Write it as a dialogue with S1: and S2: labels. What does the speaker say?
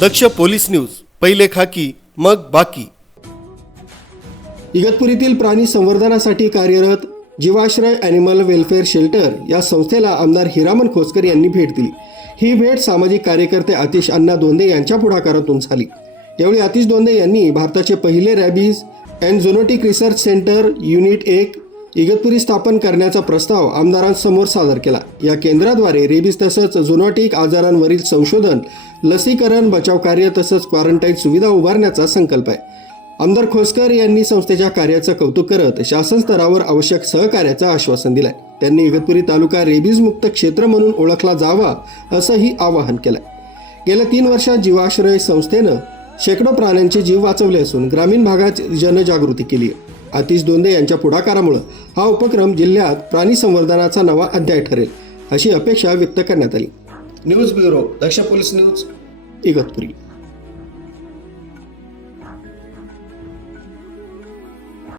S1: दक्ष police news पहिले खाकी मग बाकी.
S2: इगतपुरीतील प्राणी संवर्धनासाठी कार्यरत जीवाश्रय ॲनिमल वेलफेअर शेल्टर या संस्थेला आमदार हिरामन खोसकर यांनी भेट दिली. ही भेट सामाजिक कार्यकर्ते आतिश अण्णा दोंदे यांच्या पुढाकारातून झाली. यावेळी आतिश दोंदे यांनी भारताचे पहिले rabies and zoonotic research centre unit एक इगतपुरी स्थापन करण्याचा प्रस्ताव आमदारांसमोर सादर केला. या केंद्राद्वारे रेबीज तसंच झोनॉटिक आजारांवरील संशोधन लसीकरण बचाव कार्य तसंच क्वारंटाईन सुविधा उभारण्याचा संकल्प आहे. आमदार खोसकर यांनी संस्थेच्या कार्याचं कौतुक करत शासन स्तरावर आवश्यक सहकार्याचं आश्वासन दिलंय. त्यांनी इगतपुरी तालुका रेबीज मुक्त क्षेत्र म्हणून ओळखला जावा असंही आवाहन केलंय. गेल्या तीन वर्षात जीवाश्रय संस्थेनं शेकडो प्राण्यांचे जीव वाचवले असून ग्रामीण भागात जनजागृती केली आहे आतिश दोंदे यांच्या पुढाकारामुळं हा उपक्रम जिल्ह्यात प्राणी संवर्धनाचा नवा अध्याय ठरेल अशी अपेक्षा व्यक्त करण्यात आली. News bureau Daksh police news Igatpuri.